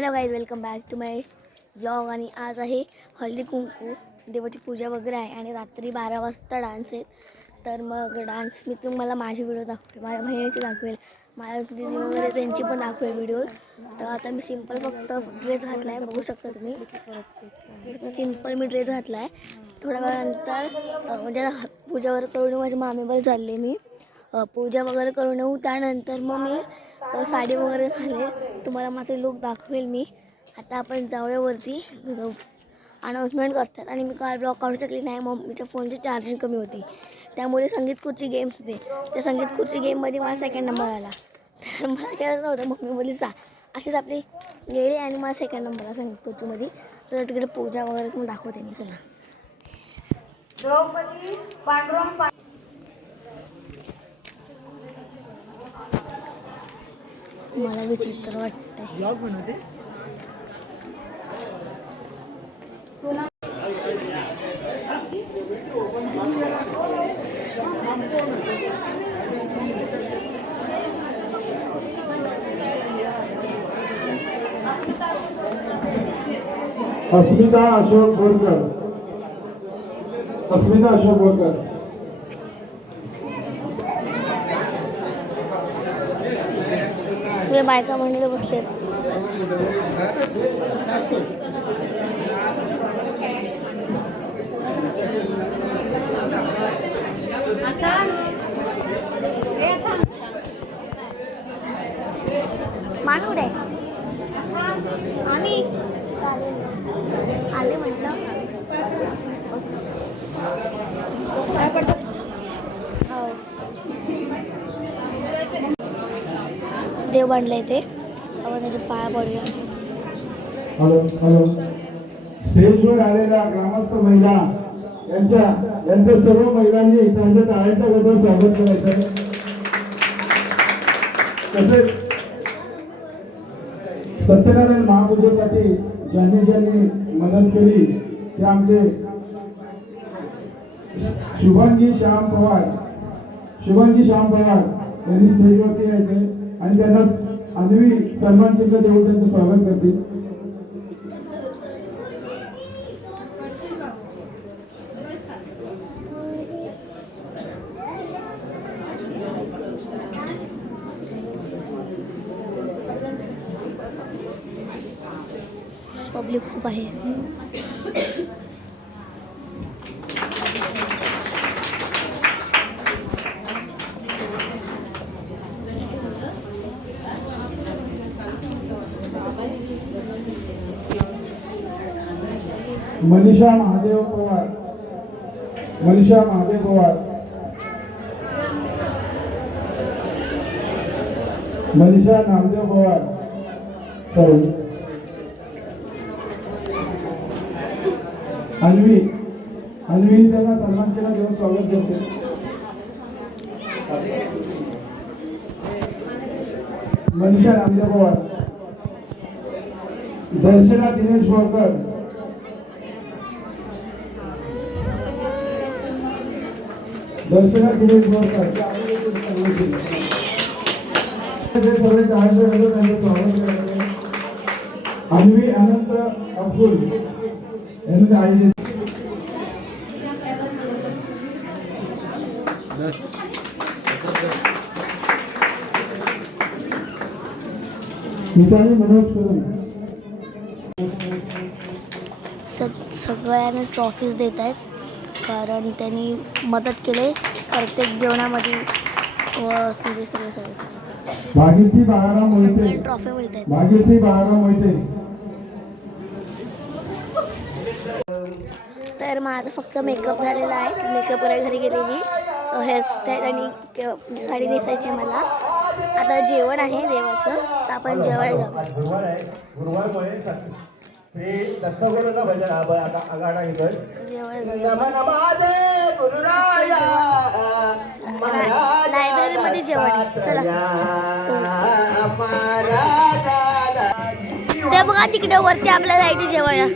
Hello guys, welcome back to my vlog. आणि आज आहे हळदी कुंकू, देवाची पूजा वगैरे आहे आणि रात्री 12 वाजता डान्स आहे. तर मग डान्स मी तुम्हाला माझी व्हिडिओ दाखवेल, माझ्या बहिणीची दाखवेल, माझ्या दीदी वगैरे त्यांची पण दाखवेल व्हिडिओज. तर आता मी सिम्पल फक्त ड्रेस घातला आहे, बघू शकता तुम्ही. सिम्पल मी ड्रेस घातला आहे. थोड्या वेळानंतर म्हणजे पूजा वगैरे करून माझ्या मामीवर चालले मी. पूजा वगैरे करून येऊ, त्यानंतर मग मी साडी वगैरे घाले, तुम्हाला माझे लुक दाखवेल मी. आता आपण जाऊया वरती, अनाऊन्समेंट करतात. आणि मी काल ब्लॉग काढू शकली नाही, मम्मीच्या फोनची चार्जिंग कमी होती, त्यामुळे संगीत खुर्ची गेम्स होते. त्या संगीत खुर्ची गेममध्ये मला सेकंड नंबर आला. तर मला खेळायचं नव्हतं, मम्मी बोलली जा. अशीच आपली गेली आणि मला सेकंड नंबर आला संगीत खुर्चीमध्ये. तर तिकडे पूजा वगैरे पण दाखवते मी. चला. द्रौपदी पांडुरंग मला विचित्र वाटतंय. ब्लॉग बनवते. अस्मिता अशोक बोरकर. अस्मिता अशोक बोरकर. बायका मंडळी बसलेत. मानूडे आम्ही आले म्हटलं. हो, देव बांधले ते, आपण त्याच्या पाया पडूया. Hello hello. स्टेजवर आलेल्या ग्रामस्थ महिला यांच्या सर्व महिलांनी त्यांच्या टाळ्यांच्या गजरात स्वागत करायचं. तसेच सत्यनारायण महापूजेसाठी ज्यांनी मदत केली ते आमचे शुभंगी श्याम पवार यांनी स्टेजवरती यायचे आणि त्यांना अन्वी सन्मान चिन्ह देऊन त्यांचं स्वागत करतील. पब्लिक खूप आहे. मनीषा महादेव पवार. मनीषा नामदेव पवार. सॉरी. अन्वी त्यांना सन्मान केला देऊन स्वागत करते. मनीषा नामदेव पवार. दर्शना दिनेश बोरकर. अन्वी अनंत अब्दुल यांनी आयोजित. सगळ्यांना ट्रॉफीज देत आहेत, कारण त्यांनी मदत केली प्रत्येक जेवणामध्ये व म्हणजे सगळे भागीरथी बाळाराम मोहिते. ट्रॉफी मिळत आहेत. भागीरथी बाळाराम मोहिते. तर माझा फक्त मेकअप झालेला आहे. मेकअप करायला घरी गेलेली, हेअरस्टाईल आणि साडी नेसायची मला. आता जेवण आहे देवाचं, तर आपण जेवायला जाऊ. लायब्ररीमध्ये जेवण आहे. चला. ते बघा तिकडे वरती आपल्याला जायचं जेवायला.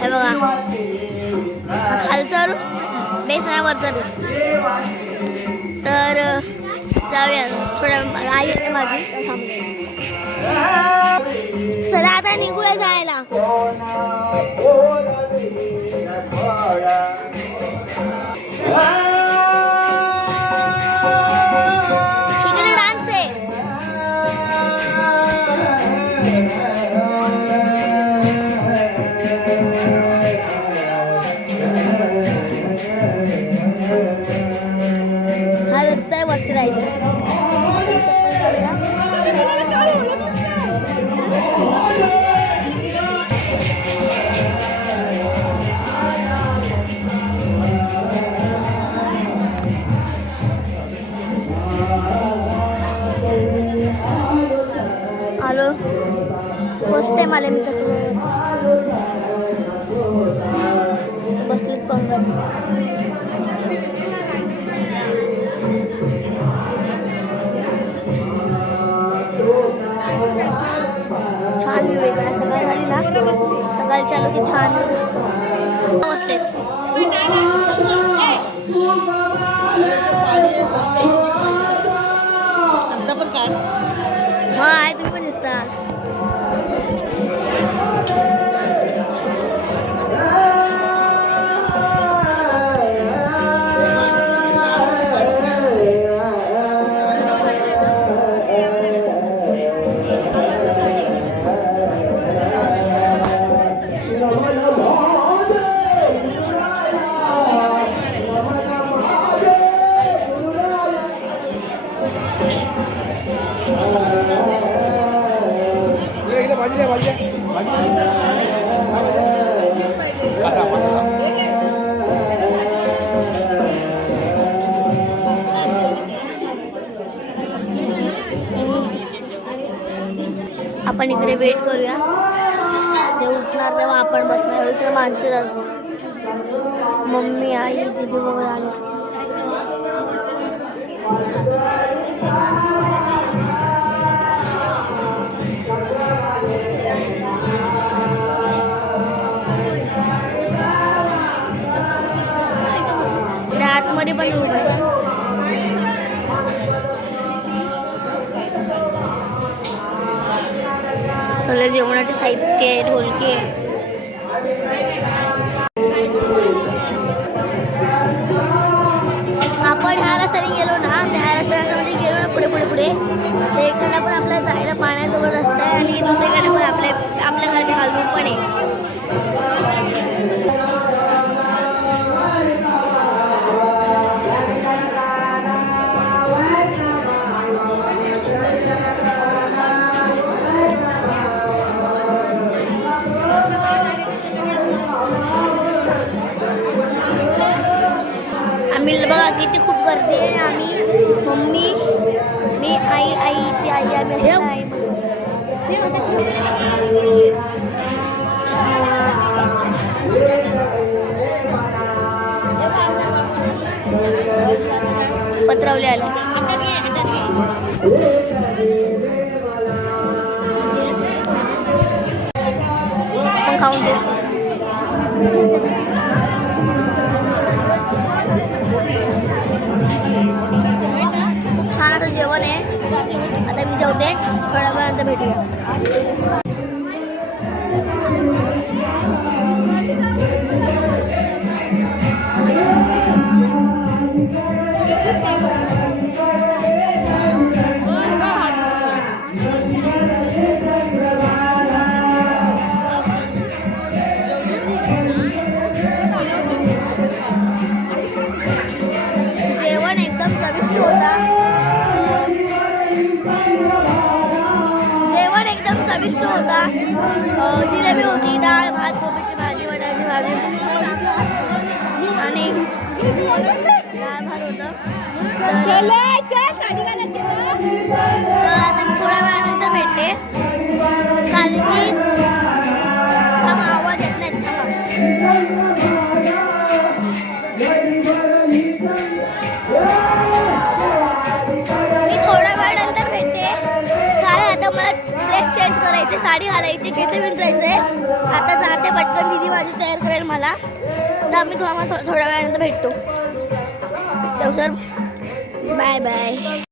हे बघा खालचं बेसनावरचं बेस. तर जाऊया थोड्या आई येते माझी तर थांबूया. चला आता निघूया जायला. इकडे डान्स आहे. हा रस्ता आहे वरती राहिला. आलो फर्स्ट टाइम आले मी तर बसलेत पंगत. छान व्ह्यू वेगळा सकाळ झाली ना सकाळच्या आलो की छान दिसतो. बसलेत हा आहे तुम्ही पण दिसता. आपण इकडे वेट करूया. ते उठणार तेव्हा आपण बसणार. इकडे माणसं असतो. मम्मी आई दीदी वगैरे आले. आतमध्ये पण उभं आहे. सगळे जेवणाचे साहित्य आहे. ढोलकी आहे. आपण ह्या रस्त्याने गेलो ना त्या रस्त्यामध्ये गेलो ना पुढे पुढे पुढे तर एखादा पण आपल्याला जायला पाण्याजवळ रस्ता आहे आणि दुसरीकडे पण आपल्या घरच्या खालून पण आहे. आम्ही बघा किती खूप गर्दी आहे. आम्ही मम्मी मी आई ती आई आम्ही आई पत्रावले आले. पण खाऊन दे. खूप छान असं जेवण आहे. आता मी जेवते. थोड्या वेळानंतर भेटूया. जेवण एकदम चविष्ट होता. जेवण एकदम चविष्ट होता. जिलेबी होती, डाळ भात, कोबीची भाजी, वड्याची भाजी आणि डाळ भात होतं. तर आता थोड्या वेळानंतर भेटते. कारण की आवाज येत नाही. मी थोड्या वेळानंतर भेटते. काय आता मला ड्रेस चेंज करायचे, साडी घालायची, केस विंचायचे. आता जाते पटकन. दीदी माझी तयार करेल मला. तर आम्ही थोड्या वेळानंतर भेटतो. तर बाय बाय.